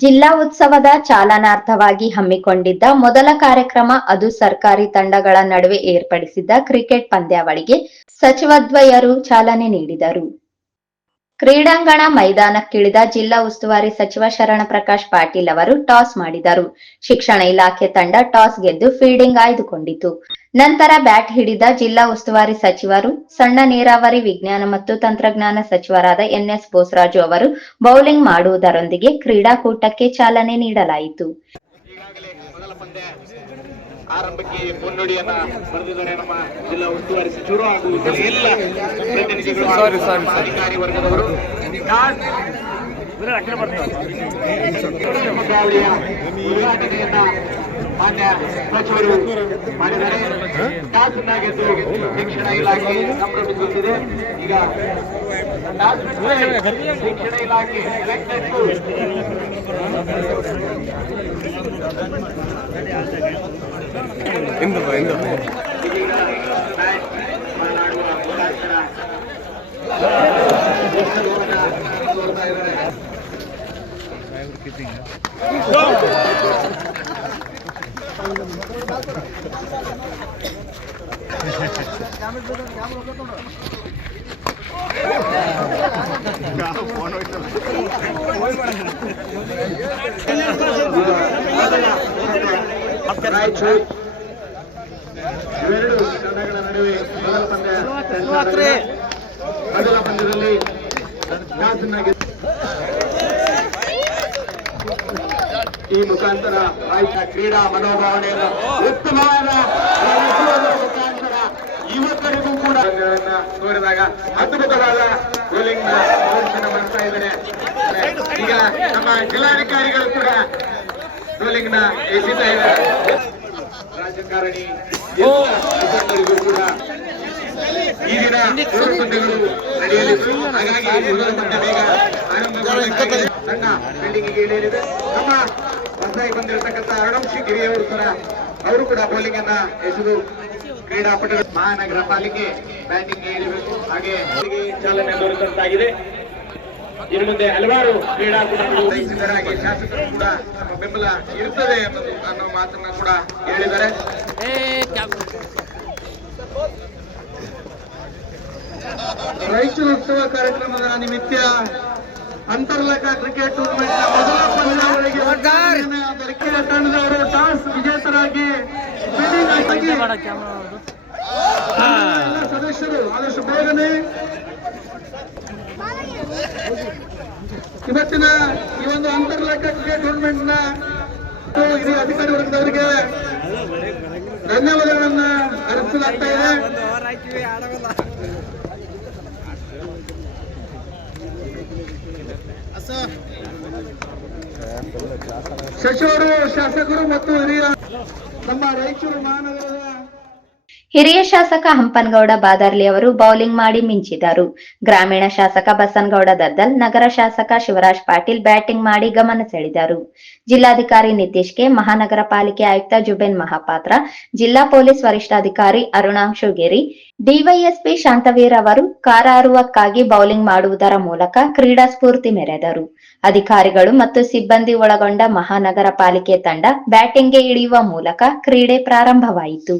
ಜಿಲ್ಲಾ ಉತ್ಸವದ ಚಾಲನಾರ್ಥವಾಗಿ ಹಮ್ಮಿಕೊಂಡಿದ್ದ ಮೊದಲ ಕಾರ್ಯಕ್ರಮ ಅದು ಸರ್ಕಾರಿ ತಂಡಗಳ ನಡುವೆ ಏರ್ಪಡಿಸಿದ್ದ ಕ್ರಿಕೆಟ್ ಪಂದ್ಯಾವಳಿಗೆ ಸಚಿವದ್ವಯರು ಚಾಲನೆ ನೀಡಿದರು. ಕ್ರೀಡಾಂಗಣ ಮೈದಾನಕ್ಕಿಳಿದ ಜಿಲ್ಲಾ ಉಸ್ತುವಾರಿ ಸಚಿವ ಶರಣಪ್ರಕಾಶ್ ಪಾಟೀಲ್ ಅವರು ಟಾಸ್ ಮಾಡಿದರು. ಶಿಕ್ಷಣ ಇಲಾಖೆ ತಂಡ ಟಾಸ್ ಗೆದ್ದು ಫೀಲ್ಡಿಂಗ್ ಆಯ್ದುಕೊಂಡಿತು. ನಂತರ ಬ್ಯಾಟ್ ಹಿಡಿದ ಜಿಲ್ಲಾ ಉಸ್ತುವಾರಿ ಸಚಿವರು ಸಣ್ಣ ನೀರಾವರಿ ವಿಜ್ಞಾನ ಮತ್ತು ತಂತ್ರಜ್ಞಾನ ಸಚಿವರಾದ ಎನ್ಎಸ್ ಬೋಸರಾಜು ಅವರು ಬೌಲಿಂಗ್ ಮಾಡುವುದರೊಂದಿಗೆ ಕ್ರೀಡಾಕೂಟಕ್ಕೆ ಚಾಲನೆ ನೀಡಲಾಯಿತು. ಆರಂಭಕ್ಕೆ ಮುನ್ನುಡಿಯನ್ನ ಬರೆದಿದ್ದಾರೆ ನಮ್ಮ ಜಿಲ್ಲಾ ಉಸ್ತುವಾರಿ ಸಚಿವರು ಹಾಗೂ ಎಲ್ಲ ಪ್ರತಿನಿಧಿಗಳು ಅಧಿಕಾರಿ ವರ್ಗದವರು. ಉದ್ಘಾಟನೆಯನ್ನ ಮಾನ್ಯ ಸಚಿವರು ಮಾಡಿದ್ದಾರೆ. ಟಾಸ್ ಗೆದ್ದು ಶಿಕ್ಷಣ ಇಲಾಖೆ ಸಂಭ್ರಮಿಸುತ್ತಿದೆ. ಈಗ ಶಿಕ್ಷಣ ಇಲಾಖೆ ಮಾತನಾಡುವ ಮುಖಾಂತರ ತೋರ್ತಾ ಇದ್ದಾರೆ. ಇವೆರಡು ತಂಡಗಳ ನಡುವೆ ಮೊದಲ ಪಂದ್ಯದಲ್ಲಿ ಈ ಮುಖಾಂತರ ಕ್ರೀಡಾ ಮನೋಭಾವನೆಯನ್ನು ಉತ್ತಮವಾದ ಮುಖಾಂತರ ಯುವಕರಿಗೂ ಕೂಡ ನೋಡಿದಾಗ ಅದ್ಭುತವಾದ ಬೋಲಿಂಗ್ ಪ್ರದರ್ಶನ ಮಾಡ್ತಾ ಇದ್ದಾರೆ. ಈಗ ನಮ್ಮ ಜಿಲ್ಲಾಧಿಕಾರಿಗಳು ಕೂಡ ಬೋಲಿಂಗ್ ನ ಎಸಿತಾ ಇದ್ದಾರೆ. ರಾಜಕಾರಣಿ ಮುಖಂಡರಿಗೂ ಕೂಡ ಈ ದಿನ ಮೂರು ಪಂದ್ಯಗಳು ನಡೆಯಲಿದ್ದು, ಹಾಗಾಗಿ ಮೊದಲ ಪಂದ್ಯ ಬೇಗ ಆರಂಭ ಸಣ್ಣ ಫೀಲ್ಡಿಂಗಿಗೆ ಇಳಿಯಲಿದೆ. ನಮ್ಮ ಹೊಸದಾಗಿ ಬಂದಿರತಕ್ಕಂಥ ಅರುಣಂಶಿ ಗಿರಿಯವರು ಕೂಡ ಅವರು ಕೂಡ ಬೌಲಿಂಗ್ ಅನ್ನ ಎಸೆದು ಕ್ರೀಡಾಪಟುಗಳು ಮಹಾನಗರ ಪಾಲಿಕೆ ಬ್ಯಾಟಿಂಗ್ ಇಳಿಬೇಕು. ಹಾಗೆ ಚಾಲನೆ ದೊರೆತಂತಾಗಿದೆ. ಇನ್ನು ಮುಂದೆ ಹಲವಾರು ಕ್ರೀಡಾಕೂಟಗಳು ಸಿದ್ಧರಾಗಿ ಶಾಸಕರು ಕೂಡ ನಮ್ಮ ಬೆಂಬಲ ಇರುತ್ತದೆ ಅನ್ನೋ ಮಾತನ್ನ ಕೂಡ ಹೇಳಿದ್ದಾರೆ. ರಾಯಚೂರು ಉತ್ಸವ ಕಾರ್ಯಕ್ರಮದ ನಿಮಿತ್ತ ಅಂತರ್ಲಕ ಕ್ರಿಕೆಟ್ ಟೂರ್ನಮೆಂಟ್ ಮೊದಲ ಪಂದ್ಯಾವಳಿಗೆ ಕ್ರಿಕೆಟ್ ತಂಡದವರು ಟಾಸ್ ವಿಜೇತರಾಗಿ ಸದಸ್ಯರು ಆದಷ್ಟು ಬೇಗನೆ ಇವತ್ತಿನ ಈ ಒಂದು ಅಂತರ್ಲಕ ಕ್ರಿಕೆಟ್ ಟೂರ್ನಮೆಂಟ್ ನ ಹಿರಿಯ ಅಧಿಕಾರಿ ವರ್ಗದವರಿಗೆ ಧನ್ಯವಾದಗಳನ್ನ ಅರ್ಪಿಸಲಾಗ್ತಾ ಇದೆ. ಸಚಿವರು, ಶಾಸಕರು ಮತ್ತು ನಮ್ಮ ರಾಯಚೂರು ಮಹಾನಗರದ ಹಿರಿಯ ಶಾಸಕ ಹಂಪನಗೌಡ ಬಾದಾರ್ಲಿ ಅವರು ಬೌಲಿಂಗ್ ಮಾಡಿ ಮಿಂಚಿದರು. ಗ್ರಾಮೀಣ ಶಾಸಕ ಬಸನಗೌಡ ದದ್ದಲ್, ನಗರ ಶಾಸಕ ಶಿವರಾಜ್ ಪಾಟೀಲ್ ಬ್ಯಾಟಿಂಗ್ ಮಾಡಿ ಗಮನ ಸೆಳೆದರು. ಜಿಲ್ಲಾಧಿಕಾರಿ ನಿತೀಶ್ ಕೆ, ಮಹಾನಗರ ಪಾಲಿಕೆ ಆಯುಕ್ತ ಜುಬೇನ್ ಮಹಾಪಾತ್ರ, ಜಿಲ್ಲಾ ಪೊಲೀಸ್ ವರಿಷ್ಠಾಧಿಕಾರಿ ಅರುಣಾಂಶು ಗಿರಿ, ಡಿವೈಎಸ್ಪಿ ಶಾಂತವೀರ್ ಅವರು ಕಾರಾರುವಕ್ಕಾಗಿ ಬೌಲಿಂಗ್ ಮಾಡುವುದರ ಮೂಲಕ ಕ್ರೀಡಾ ಸ್ಫೂರ್ತಿ ಮೆರೆದರು. ಅಧಿಕಾರಿಗಳು ಮತ್ತು ಸಿಬ್ಬಂದಿ ಒಳಗೊಂಡ ಮಹಾನಗರ ಪಾಲಿಕೆ ತಂಡ ಬ್ಯಾಟಿಂಗ್ಗೆ ಇಳಿಯುವ ಮೂಲಕ ಕ್ರೀಡೆ ಪ್ರಾರಂಭವಾಯಿತು.